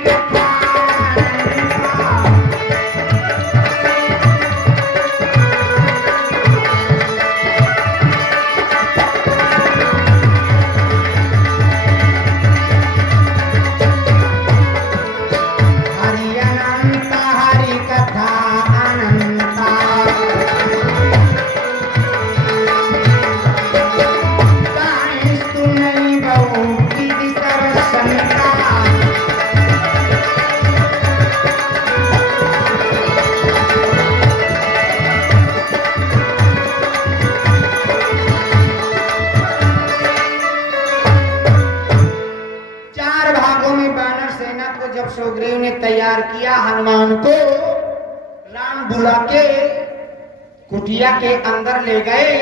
कथा सुग्रीव ने तैयार किया। हनुमान को राम बुला के कुटिया के अंदर ले गए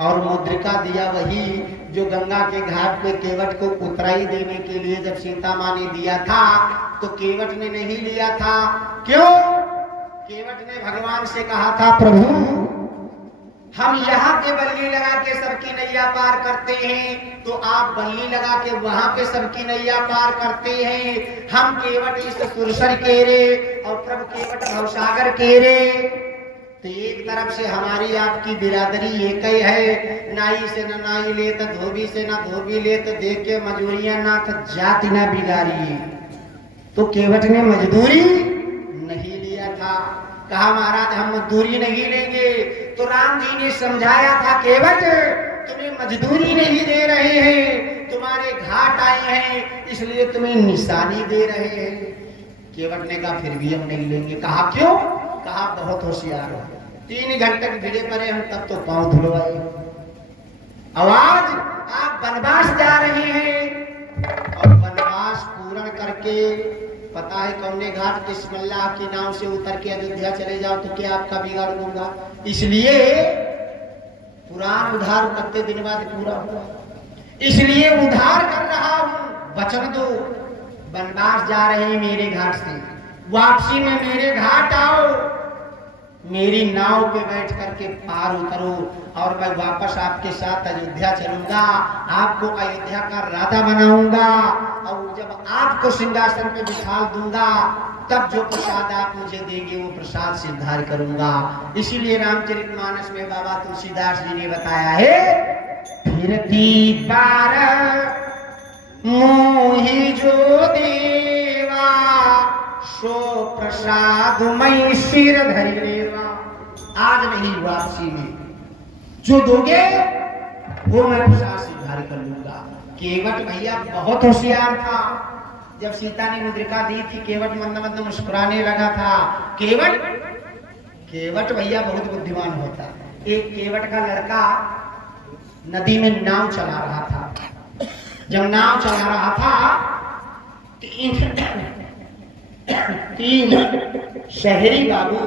और मुद्रिका दिया, वही जो गंगा के घाट पे केवट को उतराई देने के लिए जब सीता माँ ने दिया था तो केवट ने नहीं लिया था। क्यों? केवट ने भगवान से कहा था, प्रभु हम यहाँ के बल्ली लगा के सबकी नैया पार करते हैं, तो आप बल्ली लगा के वहां पे सबकी नैया पार करते हैं। हम केवट इस सुरसर केरे और प्रभु केवट भवसागर केरे, तो एक तरफ से हमारी आपकी बिरादरी एक ही है। नाई से न नाई ले तो धोबी से न धोबी ले, तो देख के मजूरियां ना तो जाति ना बिगाड़ी। तो केवट ने मजदूरी नहीं लिया था। कहा महाराज हम मजदूरी नहीं लेंगे। तो राम जी ने समझाया था, केवट तुम्हें मजदूरी नहीं दे रहे हैं, तुम्हारे घाट आए हैं इसलिए तुम्हें निशानी दे रहे हैं। केवट ने कहा फिर भी हम नहीं लेंगे। कहा क्यों? कहा बहुत होशियार हो, 3 घंटे भिड़े पड़े हम तब तो पांव धुलवाए। आवाज आप वनवास जा रहे हैं और वनवास पूर्ण करके पता है कौने घाट किस मल्लाह के नाम से उतर के अयोध्या चले जाओ तो क्या आपका बिगाड़ दूंगा। इसलिए पुराण उधार करते दिन बाद पूरा हुआ, इसलिए उधार कर रहा हूं। वचन दो, वनवास जा रहे हैं मेरे घाट से, वापसी में मेरे घाट आओ, मेरी नाव पे बैठ करके पार उतरो और मैं वापस आपके साथ अयोध्या चलूंगा, आपको अयोध्या का राजा बनाऊंगा और जब आपको सिंहासन पे बिठा दूंगा तब जो प्रसाद आप मुझे देंगे वो प्रसाद से उद्धार करूंगा। इसीलिए रामचरितमानस में बाबा तुलसीदास जी ने बताया है, फिरती पार मोहि जो देवा सो प्रसाद मई सिर धरि लेवा। आज नहीं वापसी में जो दोगे वो मैं प्रसाद से उद्धार कर लूंगा। केवट भैया बहुत होशियार था। जब सीता ने मुद्रिका दी थी केवट मंद मंद मुस्कुराने लगा था। केवट भैया बहुत बुद्धिमान होता। एक केवट का लड़का नदी में नाव चला रहा था। जब नाव चला रहा था तीन शहरी बाबू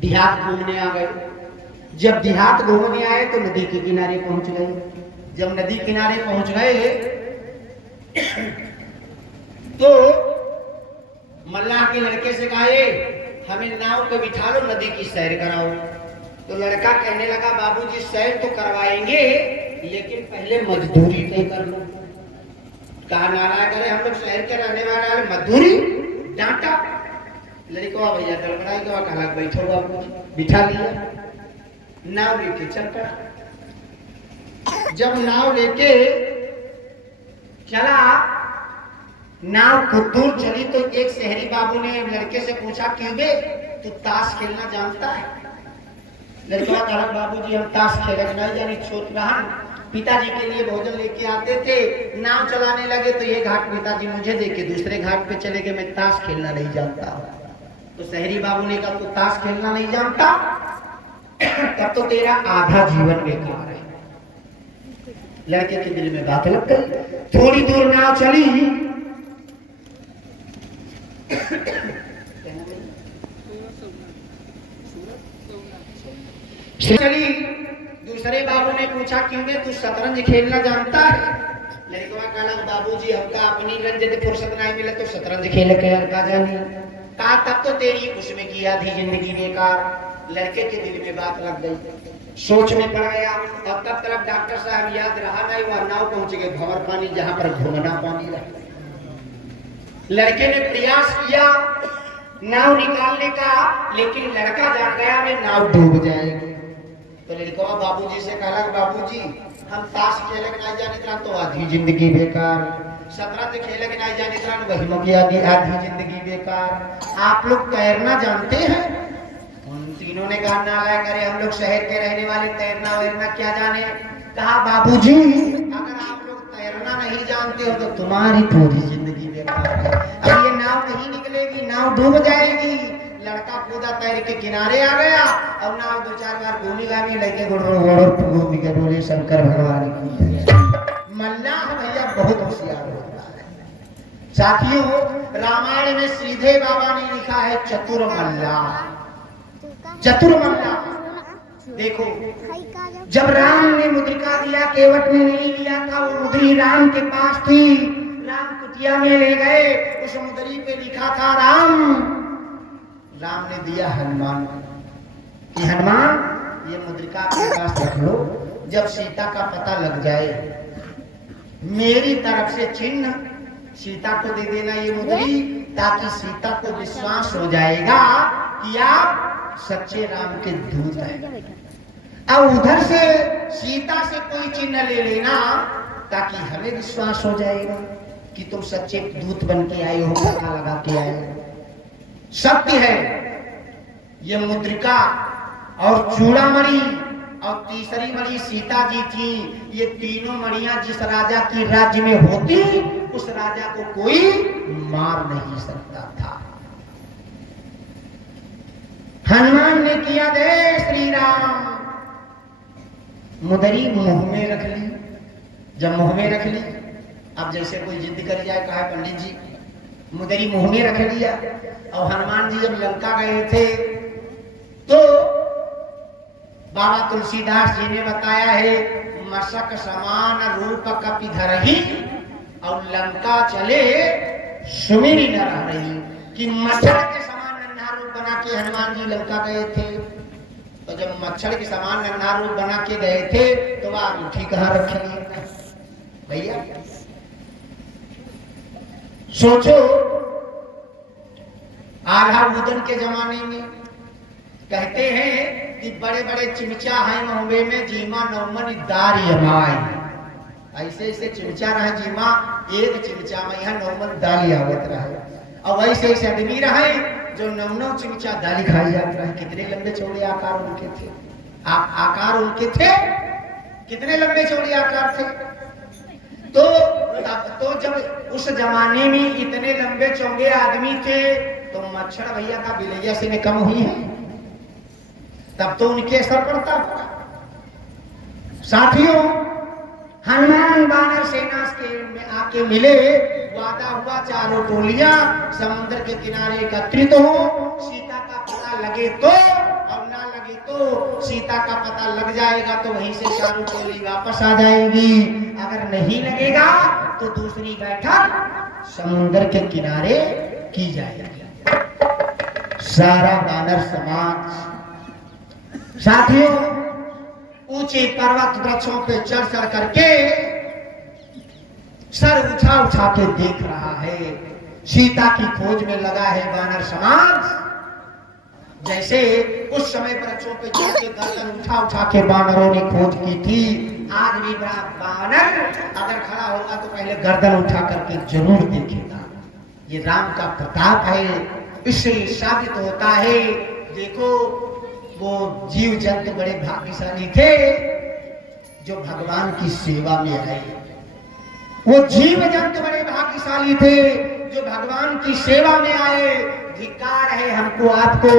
देहात घूमने आ गए। जब देहात घूमने आए तो नदी के किनारे पहुंच गए। जब नदी किनारे पहुंच गए तो मल्लाह के लड़के से कहा, हमें नाव पे बिठा लो, नदी की सैर कराओ। तो लड़का कहने लगा, बाबूजी सैर तो करवाएंगे लेकिन पहले मजदूरी तय कर लो। कहा नाराज करे, हम लोग शहर के रहने वाले मजदूरी डांटा। लड़का भैया गड़बड़ाई के कहा बैठो बाबू, बिठा लिया। नाव लेके चल पड़ा। जब नाव लेके चला, नाव कुछ दूर चली तो एक शहरी बाबू ने लड़के से पूछा, क्यों बे तू ताश खेलना जानता है? लड़का कहा, बाबूजी हम ताश खेलना नहीं जानी, छोट बहन पिताजी के लिए भोजन लेके आते थे, नाव चलाने लगे तो ये घाट पिताजी मुझे देके दूसरे घाट पे चले गए, मैं ताश खेलना नहीं जानता। तो शहरी बाबू ने कहा, तू ताश खेलना नहीं जानता तब तो तेरा आधा जीवन बेकार है। लड़के के दिल में बात लग गई। थोड़ी दूर नाव चली, चली, दूसरे बाबू ने पूछा, क्यों बे तू शतरंज खेलना जानता है? लड़का कहा, बाबूजी हमका अपनी रंजन फुर्सत नहीं मिले तो शतरंज खेल के का जानी। कहा तब तो तेरी उसमें की आधी जिंदगी बेकार। लड़के के दिल में बात लग गई, सोच में पड़ गया। अब तक तरफ डॉक्टर साहब याद रहा नहीं, वह नाव पहुंच गए भंवर पानी जहां पर घूमना पानी रहा। लड़के ने प्रयास किया नाव निकालने का, लेकिन लड़का जान गया मैं नाव डूब जाएगी। तो लड़का बाबूजी से कहला, बाबूजी हम ताश खेले के नहीं जाने तरह तो आधी जिंदगी बेकार, शतरंज खेले के नहीं जाने तरह वही मकिया की आधी जिंदगी बेकार, आप लोग तैरना जानते हैं? उन तीनों ने कहा नालायक, करे हम लोग शहर के रहने वाले तैरना वैरना क्या जाने। कहा बाबूजी अगर आप लोग तैरना नहीं जानते हो तो तुम्हारी पूरी जिंदगी बेकार है, अब ये नाव नहीं निकलेगी, नाव डूब जाएगी। लड़का कूदा तैर के किनारे आ गया, अब नाव 2-4 बार घूमी घामी लेके घूमी के बोले शंकर भगवान की। मल्लाह भैया बहुत होशियार होता है साथियों। रामायण में सीधे बाबा ने लिखा है चतुर मल्लाह, चतुर मल्लाह। देखो जब राम ने मुद्रिका दिया, केवट ने नहीं लिया था, वो मुद्री राम के पास थी। राम कुटिया में ले गए, उस मुद्री पे लिखा था राम ने दिया हनुमान कि हनुमान ये मुद्रिका आपके पास रख लो, जब सीता का पता लग जाए मेरी तरफ से चिन्ह सीता को दे देना ये मुद्री, ताकि सीता को विश्वास हो जाएगा कि आप सच्चे राम के दूत हैं। अब उधर से सीता से कोई चिन्ह ले लेना ताकि हमें विश्वास हो जाएगा कि तुम सच्चे दूत बन के आए हो, पता लगा के आए हो। सत्य है ये मुद्रिका और चूड़ामणि और तीसरी मणि सीता जी थी। ये तीनों मणियां जिस राजा की राज्य में होती उस राजा को कोई मार नहीं सकता था। हनुमान ने किया दे श्री राम, मुदरी मुंह में रख ली। जब मुंह में रख ली, अब जैसे कोई जिद कर जाए, कहा पंडित जी मुदरी मुंह में रख लिया। और हनुमान जी जब लंका गए थे तो बाबा तुलसीदास जी ने बताया है मशक समान रूप कपि धरहि और लंका चले सुमिरि न रही, कि मच्छर के समान नन्हा रूप बना के हनुमान जी लंका गए थे। तो जब मच्छर के समान नन्हा रूप बना के गए थे तो वह अंगूठी कहाँ रखी भैया? सोचो आधा उदन के जमाने में कहते हैं कि बड़े बड़े चिमचा है महुए में जीमा नौमन दार यमाई, ऐसे ऐसे चिमचा रहे जीमा, एक चिमचा में यहाँ नौमन दाल आवत रहे। और वैसे ऐसे आदमी रहे जो 9 चिमचा दाली खाई जाते रहे। कितने लंबे चौड़े आकार उनके थे, आकार उनके थे कितने लंबे चौड़े आकार थे। तो जब उस जमाने में इतने लंबे चौड़े आदमी थे तो मच्छर भैया का बिलैया से में कम हुई है, तब तो उनके असर पड़ता। साथियों हनुमान वानर सेना के में आके मिले, वादा हुआ चारों टोलियां समुद्र के किनारे एकत्रित हो, सीता का पता लगे तो और ना लगे तो सीता का पता लग जाएगा तो वहीं से चारों टोली वापस आ जाएगी, अगर नहीं लगेगा तो दूसरी बैठक समुद्र के किनारे की जाएगी। सारा वानर समाज साथियों ऊंचे पर्वत वृक्षों पे चढ़ चढ़ करके सर उठा उठा के देख रहा है, सीता की खोज में लगा है वानर समाज। जैसे उस समय वृक्षों पे चढ़ के गर्दन उठा उठा के वानरों ने खोज की थी, आज भी वानर अगर खड़ा होगा तो पहले गर्दन उठा करके जरूर देखेगा। ये राम का प्रताप है, इससे साबित होता है। देखो वो जीव जंतु बड़े भाग्यशाली थे जो भगवान की सेवा में आए। वो जीव जंतु बड़े भाग्यशाली थे जो भगवान की सेवा में आए। धिक्कार है हमको आपको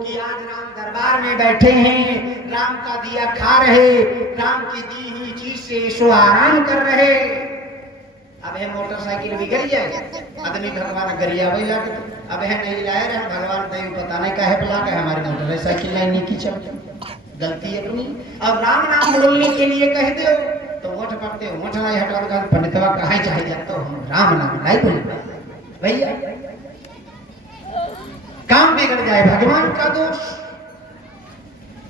कि आज राम दरबार में बैठे हैं, राम का दिया खा रहे, राम की दी हुई चीज से सो आराम कर रहे। अब है मोटरसाइकिल बिगड़ जाए, आदमी भगवान गरिया वही लागे, अब है नहीं लाए रहे भगवान नहीं पता नहीं काहे बुला के हमारे मोटरसाइकिल नहीं की चल, गलती अपनी। अब राम नाम बोलने के लिए कह दो तो वोट पड़ते हो, वोट नहीं हटा दो पंडितवा कहाँ चाहे जाता हो, राम नाम नहीं बोल भैया, काम बिगड़ जाए, भगवान का दोष।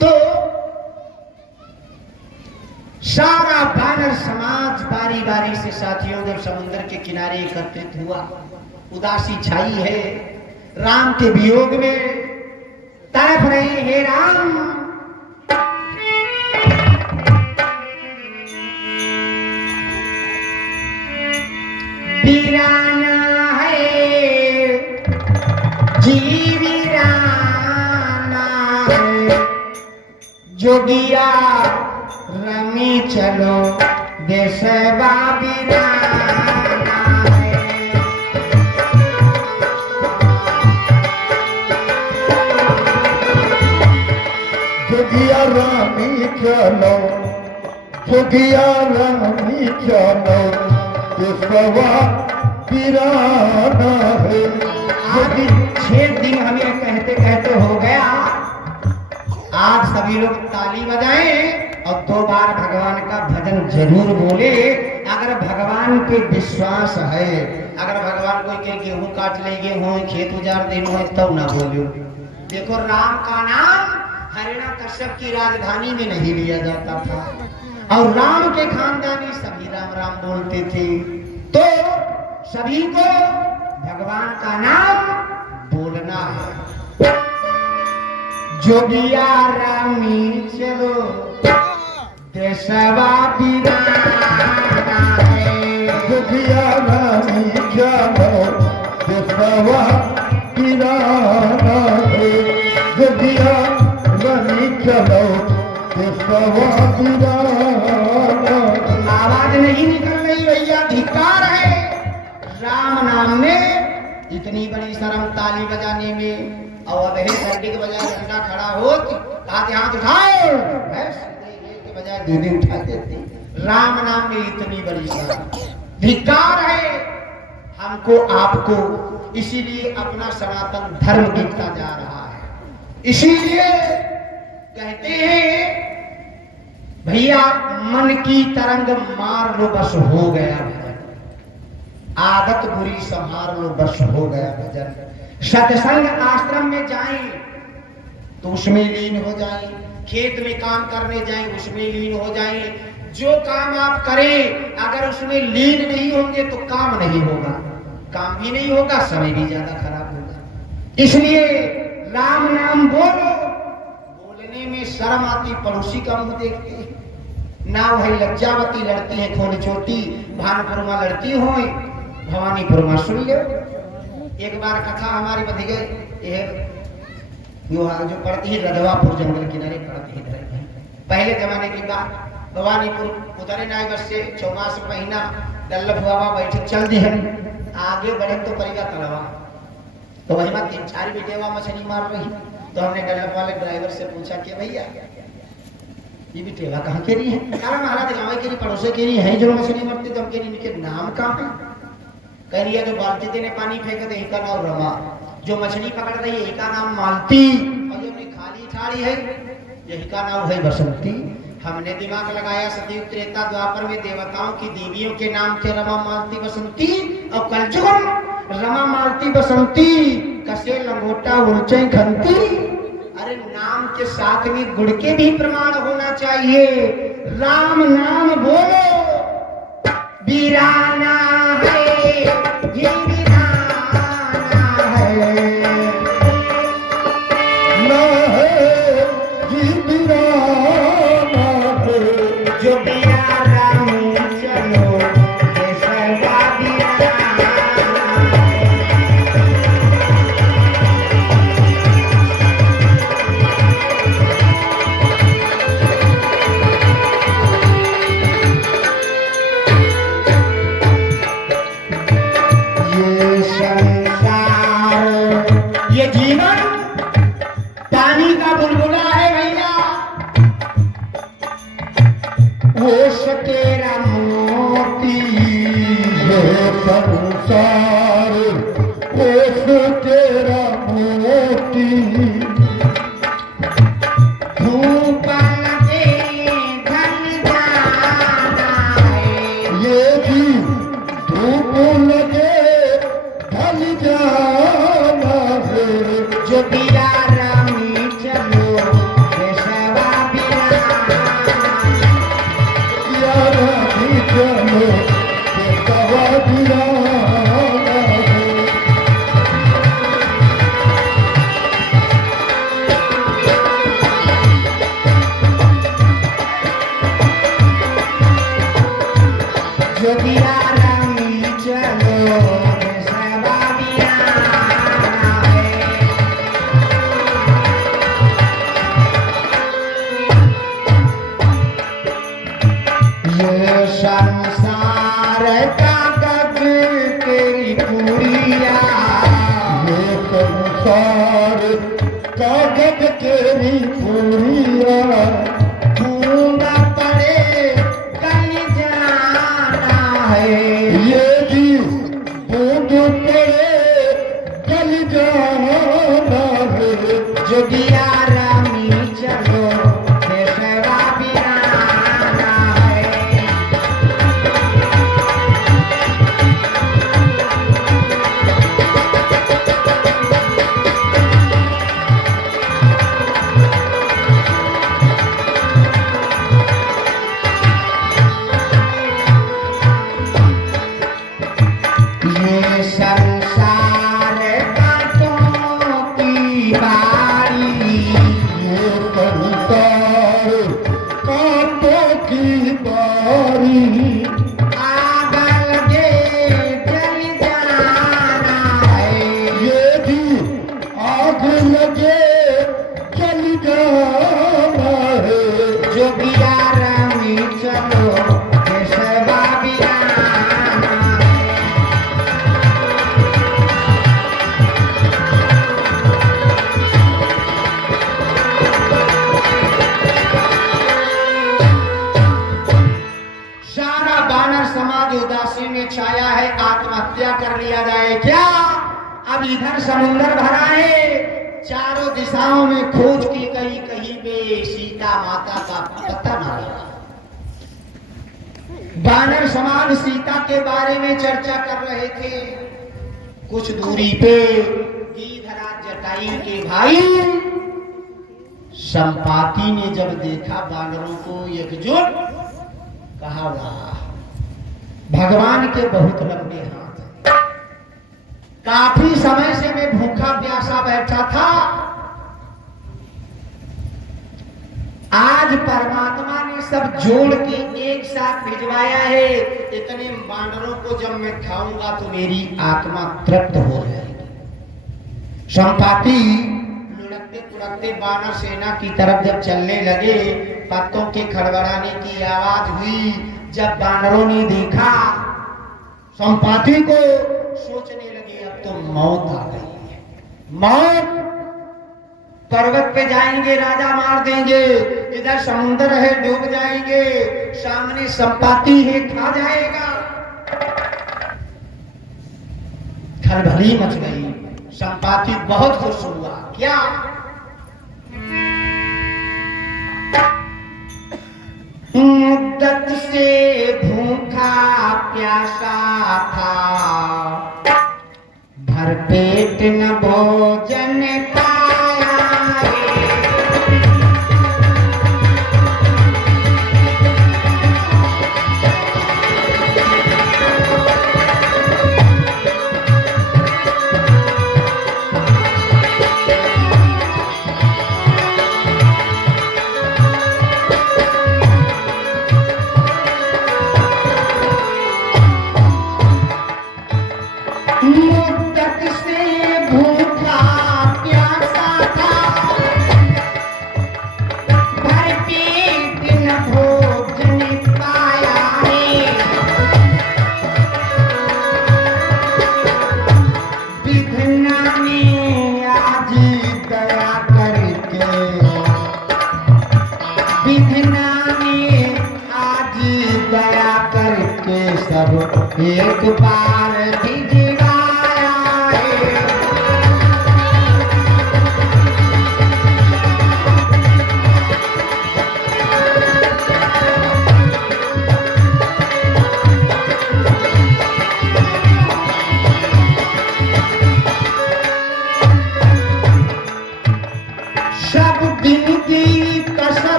तो सारा वानर समाज बारी बारी से साथियों जब समुद्र के किनारे एकत्रित हुआ उदासी छाई है, राम के वियोग में तड़प रहे हैं राम। वीराना है जी वीराना है, जोगिया रमी चलो देशवा वीराना है। जोगिया रमी चलो, जोगिया रमी चलो देशवा वीराना है। आज 6 दिन हमें कहते कहते हो गया, आज सभी लोग ताली बजाएं और 2 बार भगवान का भजन जरूर बोले। अगर भगवान पे विश्वास है, अगर भगवान कोई कहे गेहूं काट ले, गेहूं खेत उजाड़ देना है, तब ना बोलो। देखो राम का नाम हरिणा कश्यप की राजधानी में नहीं लिया जाता था, और राम के खानदानी सभी राम राम बोलते थे। तो सभी को भगवान का नाम बोलना है। जोगिया रामी चलो देशवा वीराना है। जोगिया रामी चलो देशवा वीराना है। जोगिया रामी चलो देशवा वीराना। आवाज नहीं निकल रही भैया, धिक्कार है। राम नाम में इतनी बड़ी शर्म ताली बजाने में, और अब घंटे के बजाय डंडा खड़ा हो हाथ हाथ उठाओ, के बजाय दीदी उठा देते। राम नाम में इतनी बड़ी शर्म, धिक्कार है हमको आपको। इसीलिए अपना सनातन धर्म गिरता जा रहा है। इसीलिए कहते हैं भैया, मन की तरंग मार लो बस हो गया भजन, आदत बुरी संभार लो बस हो गया भजन। सत्संग आश्रम में जाएं तो उसमें लीन हो जाएं, खेत में काम करने जाएं उसमें लीन हो जाएं। जो काम आप करें अगर उसमें लीन नहीं होंगे तो काम नहीं होगा, काम भी नहीं होगा, समय भी ज्यादा खराब होगा। इसलिए राम नाम बोलो, बोलने में शर्म आती, पड़ोसी का मुंह देखते हैं ना। वही लज्जावती लड़ती है खोल चोटी, भानपुरमा लड़ती हो, भवानीपुरमा सुन लो। एक बार कथा हमारी बधी गई, जो पड़ती है रधवापुर जंगल किनारे पड़ती है। पहले जमाने की बात, भवानीपुर उतरे नाई बस से 4 महीना डल्लफ बाबा बैठे चल दी है, आगे बढ़े तो पड़ेगा तलवा। तो वही बात 3-4 बेटेवा मछली मार रही। तो हमने डल्लफ वाले ड्राइवर से पूछा कि भैया ये भी टेवा कहाँ के रही है? कहा महाराज गाँव के लिए पड़ोसे के लिए है जो मछली मरते। तो हम कह रही इनके नाम कहाँ है? कह रही है जो बाल्टी देने पानी फेंक दे का नाम रमा, जो मछली पकड़ रही है का नाम मालती, और जो खाली ठाड़ी है यही का नाम है बसंती। हमने दिमाग लगाया, सतयुग त्रेता द्वापर में देवताओं की देवियों के नाम थे रमा मालती बसंती, और कलयुग रमा मालती बसंती कसे लंगोटा उलचे खंती। अरे नाम के साथ में गुड़ के भी प्रमाण होना चाहिए। राम नाम बोलो, वीराना है ये वीराना है, ना है जी वीराना है। जो वीरा राम चलो देशवा वीराना है। ये जीवन पानी का बुलबुला है भैया, होश तेरा मोती ये संसार होश तेरा मोती। धूप लगे ढल जाना है, ये भी धूप लगे ढल जाना है। जो वीरा रामी चलो देशवा वीराना है। यारा भी चलो देशवा वीराना है। चूड़िया ये संसार कागज केरी पूरिया बूंदा पड़े कल जाना है ये जी बूंद पड़े कल जाना है जोगिया रामी चलो देशवा बिराना है ये संसार कांटों की बारी ये संसार कांटों की बारी आग लगे जल जाना है ये भी आग लगे जल जाना है जोगिया रामी चलो देशवा बिराना है सारा बानर समाज उदासी में छाया है आत्महत्या कर लिया जाए क्या अब इधर समुंदर भरा है चारों दिशाओं में खोज की गई कहीं पे सीता माता का पता ना लगा बानर समाज सीता के बारे में चर्चा कर रहे थे कुछ दूरी पे गिरिधराज जटायु के भाई संपाति ने जब देखा बानरों को एकजुट कहा वाह भगवान के बहुत लंबे हाथ हैं काफी समय से मैं भूखा प्यासा बैठा था आज परमात्मा ने सब जोड़ के एक साथ भिजवाया है इतने बानरों को जब मैं खाऊंगा तो मेरी आत्मा तृप्त हो जाएगी संपाति लुढ़कते पुढ़कते बानर सेना की तरफ जब चलने लगे पत्तों के खड़बड़ाने की आवाज हुई जब बानरों ने देखा संपाति को सोचने लगे अब तो मौत आ गई है मौत पर्वत पे जाएंगे राजा मार देंगे इधर समुद्र है डूब जाएंगे सामने संपाति है खा जाएगा खलबली मच गई संपाति बहुत खुश हुआ क्या मुद्दत से भूखा प्यासा था भर पेट न भोजन पाया रे। मुद्दत से भूखा प्यासा था भर पेट न भोजन पाया है विधना ने आज दया करके विधना ने आज दया करके सब एक बार भिजवाया है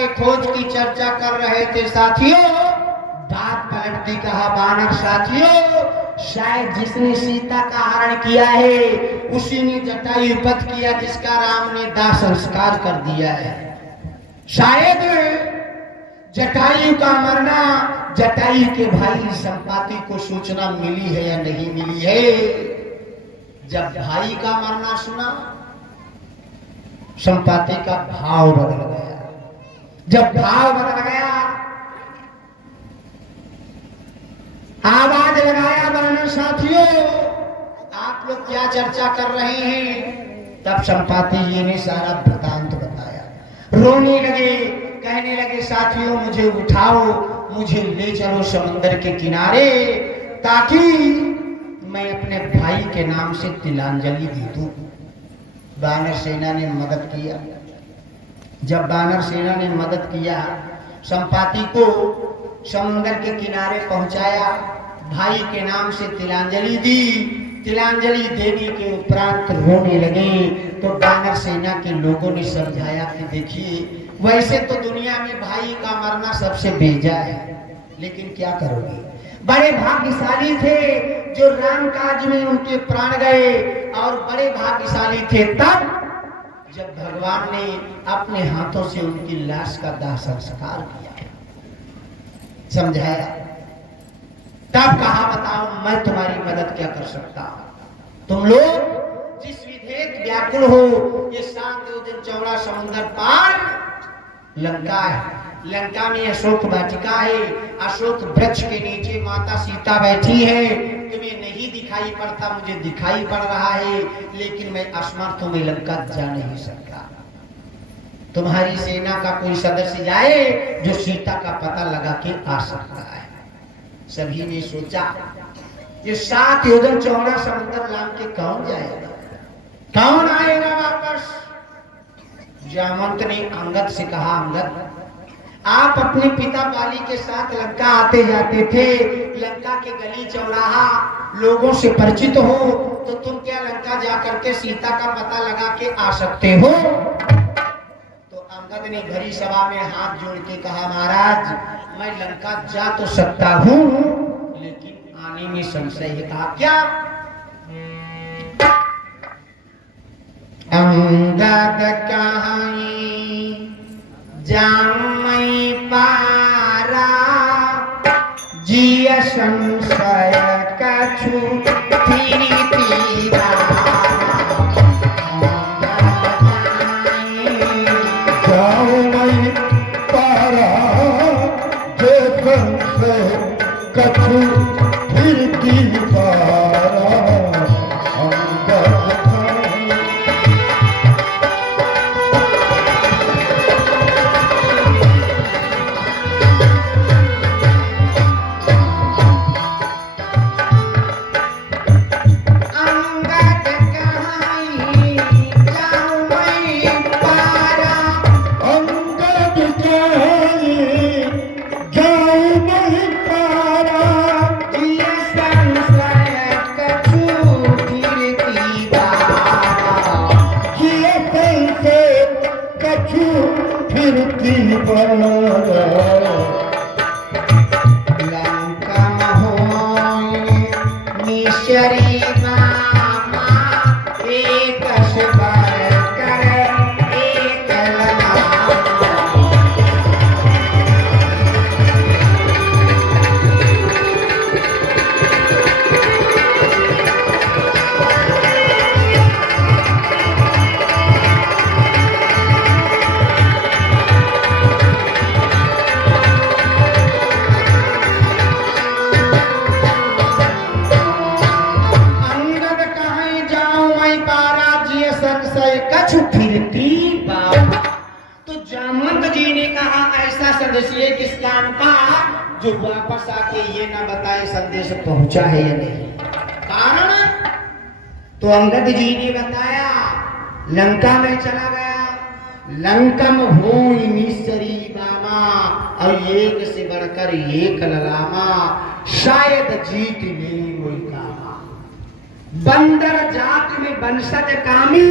के खोज की चर्चा कर रहे थे साथियों, बात पलट दी, कहा बानर साथियों, शायद जिसने सीता का हरण किया है उसी ने जटायुपत किया जिसका राम ने दाह संस्कार कर दिया है। शायद जटायु का मरना जटायु के भाई संपाति को सूचना मिली है या नहीं मिली है। जब भाई का मरना सुना संपाति का भाव बदल गया। जब भाव बदल गया आवाज लगाया, बानर साथियों आप लोग क्या चर्चा कर रहे हैं। तब संपाति जी ने सारा वृतांत बताया। रोने लगे, कहने लगे साथियों मुझे उठाओ, मुझे ले चलो समंदर के किनारे ताकि मैं अपने भाई के नाम से तिलांजलि दे दूं। बानर सेना ने मदद किया। जब बानर सेना ने मदद किया, संपाति को समुद्र के किनारे पहुंचाया, भाई के नाम से तिलांजलि दी। तिलांजलि देने के उपरांत रोने लगे तो बानर सेना के लोगों ने समझाया कि देखिए वैसे तो दुनिया में भाई का मरना सबसे बेजा है, लेकिन क्या करोगे, बड़े भाग्यशाली थे जो राम काज में उनके प्राण गए, और बड़े भाग्यशाली थे तब जब भगवान ने अपने हाथों से उनकी लाश का दाह संस्कार किया, समझाया। तब कहा बताओ मैं तुम्हारी मदद क्या कर सकता हूं। तुम लोग जिस विधेयक व्याकुल हो, ये 7 योजन चौड़ा समुद्र पार लंका है। लंका में अशोक वाटिका है, अशोक वृक्ष के नीचे माता सीता बैठी है। तुम्हें नहीं दिखाई पड़ता, मुझे दिखाई पड़ रहा है, लेकिन मैं असमर्थ हूं, मैं लंका जा नहीं सकता। तुम्हारी सेना का कोई सदस्य जाए जो सीता का पता लगा के आ सकता है। सभी ने सोचा ये 7 योजन चौड़ा समुद्र लांघ के कौन जाएगा, कौन आएगा वापस। जामवंत ने अंगद से कहा, अंगद आप अपने पिता बाली के साथ लंका आते जाते थे, लंका के गली चौराहा लोगों से परिचित हो, तो तुम क्या लंका जाकर के सीता का पता लगा के आ सकते हो। तो अंगद ने भरी सभा में हाथ जोड़ के कहा, महाराज मैं लंका जा तो सकता हूं, लेकिन आने में संशय है। कहा क्या। अंगद कहीं जाऊं मैं पारा, जिय संशय कछु फिरती कछु फिरती बारा। किस काम का जो वापस आके ये ना बताए संदेश पहुंचा है या नहीं। कारण तो अंगद जी ने बताया, लंका में चला गया, लंकम हो निश्चरी बामा, और एक से बढ़कर एक ललामा, शायद जीत नहीं कोई कामा। बंदर जात में वंशज कामी,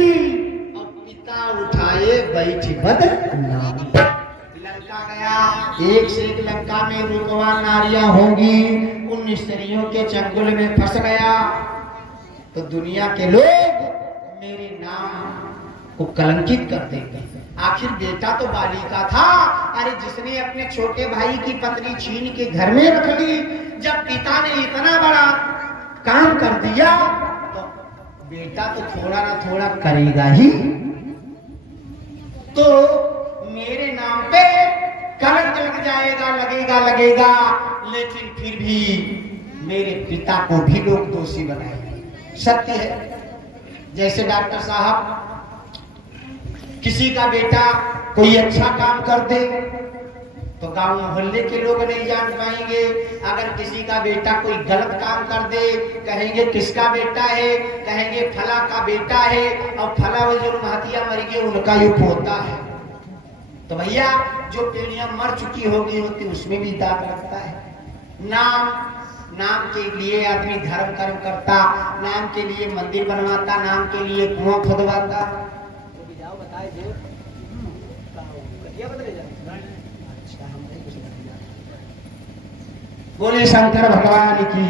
और पिता उठाए बैठी बद नामी। कहा गया, एक से एक लंका में रूपवान नारियां होंगी, उन स्त्रियों के चंगुल में फंस गया तो दुनिया के लोग मेरे नाम को कलंकित कर देंगे। आखिर बेटा तो बालिका था, अरे जिसने अपने छोटे भाई की पत्नी छीन के घर में रख ली, जब पिता ने इतना बड़ा काम कर दिया तो बेटा तो थोड़ा ना थोड़ा करेगा ही, तो मेरे नाम पे कलंक लग जाएगा, लगेगा, लेकिन फिर भी मेरे पिता को भी लोग दोषी बनाएंगे। सत्य है। जैसे डॉक्टर साहब किसी का बेटा कोई अच्छा काम कर दे तो गांव मोहल्ले के लोग नहीं जान पाएंगे, अगर किसी का बेटा कोई गलत काम कर दे कहेंगे किसका बेटा है, कहेंगे फला का बेटा है, और फला वो जो महतिया मर गए उनका ये पोता है। तो भैया जो पीढ़ियां मर चुकी होगी होती उसमें भी दाग लगता है। नाम के लिए आदमी धर्म कर्म करता, नाम के लिए मंदिर बनवाता, नाम के लिए कुआं खुदवाता। बोले शंकर भगवान की।